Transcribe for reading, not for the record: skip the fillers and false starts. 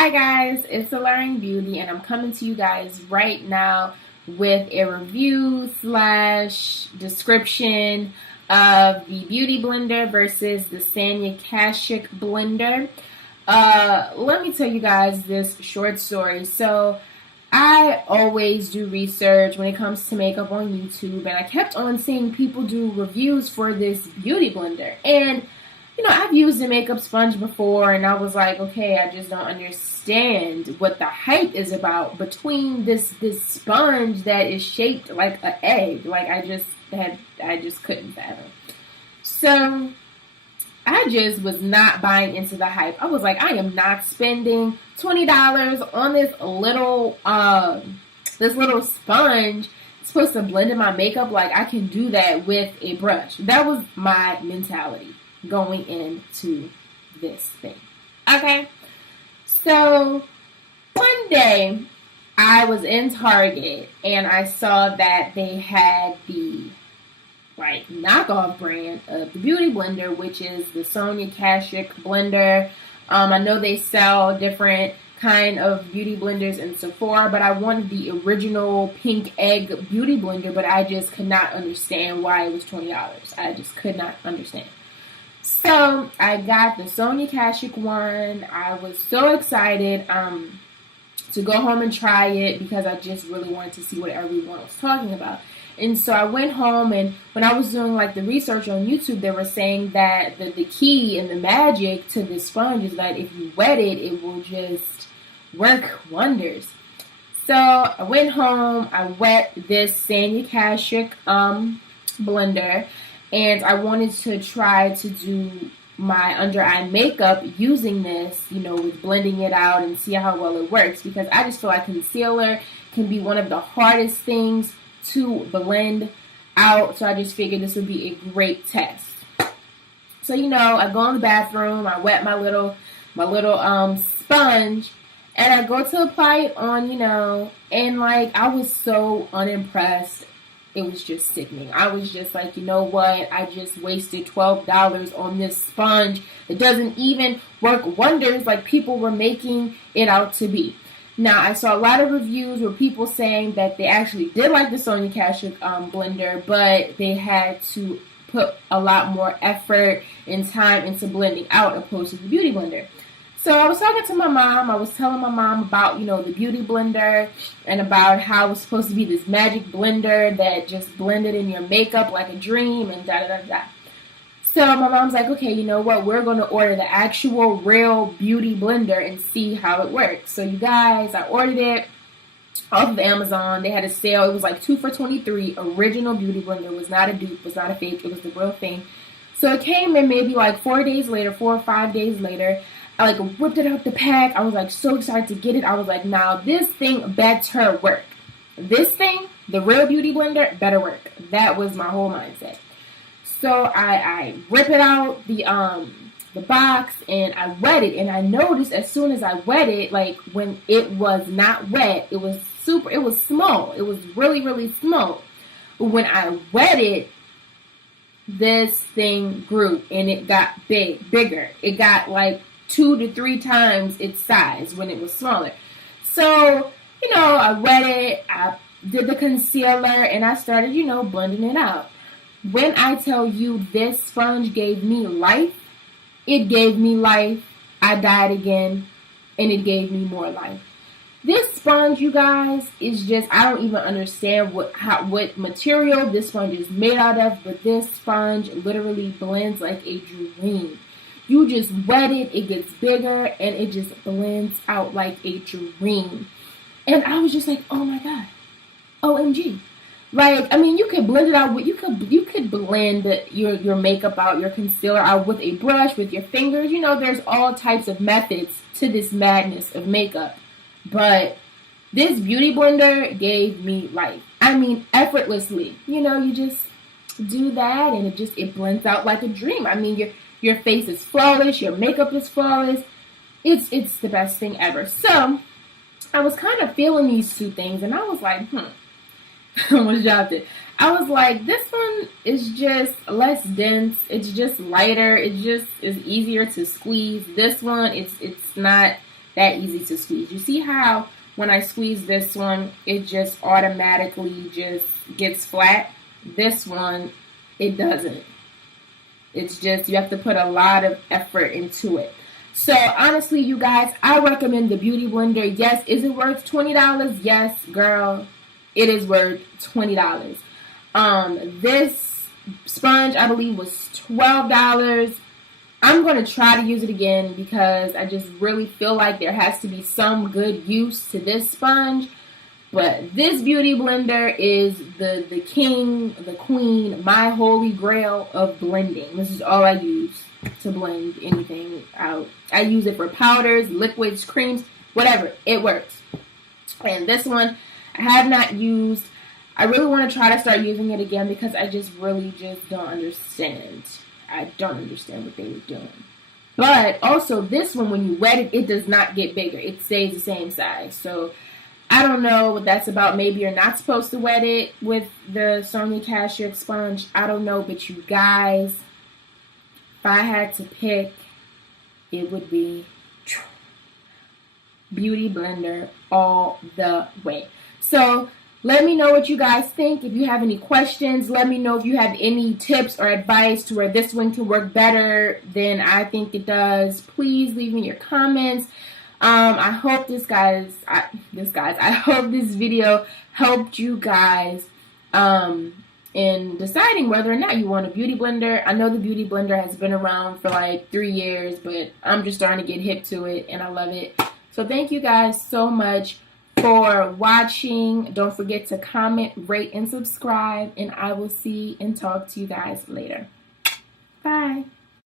Hi guys, it's Alluring Beauty and I'm coming to you guys right now with a review slash description of the Beauty Blender versus the Sanya Kashuk blender. Let me tell you guys this short story. So I always do research when it comes to makeup on YouTube, and I kept on seeing people do reviews for this Beauty Blender. And I've used a makeup sponge before, and I was like, okay, I just don't understand what the hype is about between this sponge that is shaped like an egg. Like I just couldn't fathom. So I just was not buying into the hype. I was like, I am not spending $20 on this little sponge. It's supposed to blend in my makeup. Like I can do that with a brush. That was my mentality going into this thing. Okay, so one day I was in Target and I saw that they had the knockoff brand of the Beauty Blender, which is the Sanya Kashuk blender. I know they sell different kind of beauty blenders in Sephora, but I wanted the original pink egg beauty blender, but I just could not understand why it was $20. I just could not understand. So I got the Sanya Kashuk one. I was so excited to go home and try it because I just really wanted to see what everyone was talking about. And so I went home, and when I was doing the research on YouTube, they were saying that the key and the magic to this sponge is that if you wet it, it will just work wonders. So I went home, I wet this Sanya Kashuk blender, and I wanted to try to do my under eye makeup using this, with blending it out and see how well it works, because I just feel like concealer can be one of the hardest things to blend out. So I just figured this would be a great test. So I go in the bathroom, I wet my little sponge, and I go to apply it on, and I was so unimpressed. It was just sickening. I was just like, you know what? I just wasted $12 on this sponge. It doesn't even work wonders like people were making it out to be. Now, I saw a lot of reviews where people saying that they actually did like the Sanya Kashuk blender, but they had to put a lot more effort and time into blending out opposed to the Beauty Blender. So I was talking to my mom. I was telling my mom about, the Beauty Blender and about how it was supposed to be this magic blender that just blended in your makeup like a dream and da-da-da-da. So my mom's like, okay, you know what? We're going to order the actual real Beauty Blender and see how it works. So you guys, I ordered it off of Amazon. They had a sale. It was like 2 for $23. Original Beauty Blender. It was not a dupe. It was not a fake. It was the real thing. So it came in maybe 4 days later, 4 or 5 days later. I whipped it out the pack. I was so excited to get it. I was like, now this thing better work. This thing, the real Beauty Blender, better work. That was my whole mindset. So I rip it out the box and I wet it, and I noticed as soon as I wet it, when it was not wet, it was small. It was really, really small. But when I wet it, this thing grew and it got bigger. It got 2 to 3 times its size when it was smaller. So, I wet it, I did the concealer, and I started, blending it out. When I tell you this sponge gave me life, it gave me life. I died again, and it gave me more life. This sponge, you guys, is just, I don't even understand what material this sponge is made out of, but this sponge literally blends like a dream. You just wet it, it gets bigger, and it just blends out like a dream. And I was just like, oh my God, OMG. You could blend it out with, you could blend your makeup out, your concealer out with a brush, with your fingers. There's all types of methods to this madness of makeup. But this Beauty Blender gave me life. Effortlessly. You just do that, and it blends out like a dream. Your face is flawless, your makeup is flawless. It's the best thing ever. So I was kind of feeling these two things, and I was like, I almost dropped it. I was like, this one is just less dense. It's just lighter. It just is easier to squeeze. This one, it's not that easy to squeeze. You see how when I squeeze this one, it just automatically just gets flat? This one, it doesn't. It's just, you have to put a lot of effort into it. So honestly, you guys, I recommend the Beauty Blender. Yes, is it worth $20? Yes, girl, it is worth $20. This sponge, I believe, was $12. I'm going to try to use it again because I just really feel like there has to be some good use to this sponge. But this Beauty Blender is the king, the queen, my holy grail of blending. This is all I use to blend anything out. I use it for powders, liquids, creams, whatever. It works. And this one I have not used. I really want to try to start using it again because I just really just don't understand. I don't understand what they were doing. But also this one, when you wet it, it does not get bigger. It stays the same size. So I don't know what that's about. Maybe you're not supposed to wet it with the Sonia Kashuk sponge. I don't know. But you guys, if I had to pick, it would be Beauty Blender all the way. So let me know what you guys think. If you have any questions, let me know if you have any tips or advice to where this one can work better than I think it does. Please leave me your comments. I hope I hope this video helped you guys in deciding whether or not you want a Beauty Blender. I know the Beauty Blender has been around for like 3 years, but I'm just starting to get hip to it and I love it. So thank you guys so much for watching. Don't forget to comment, rate, and subscribe, and I will see and talk to you guys later. Bye.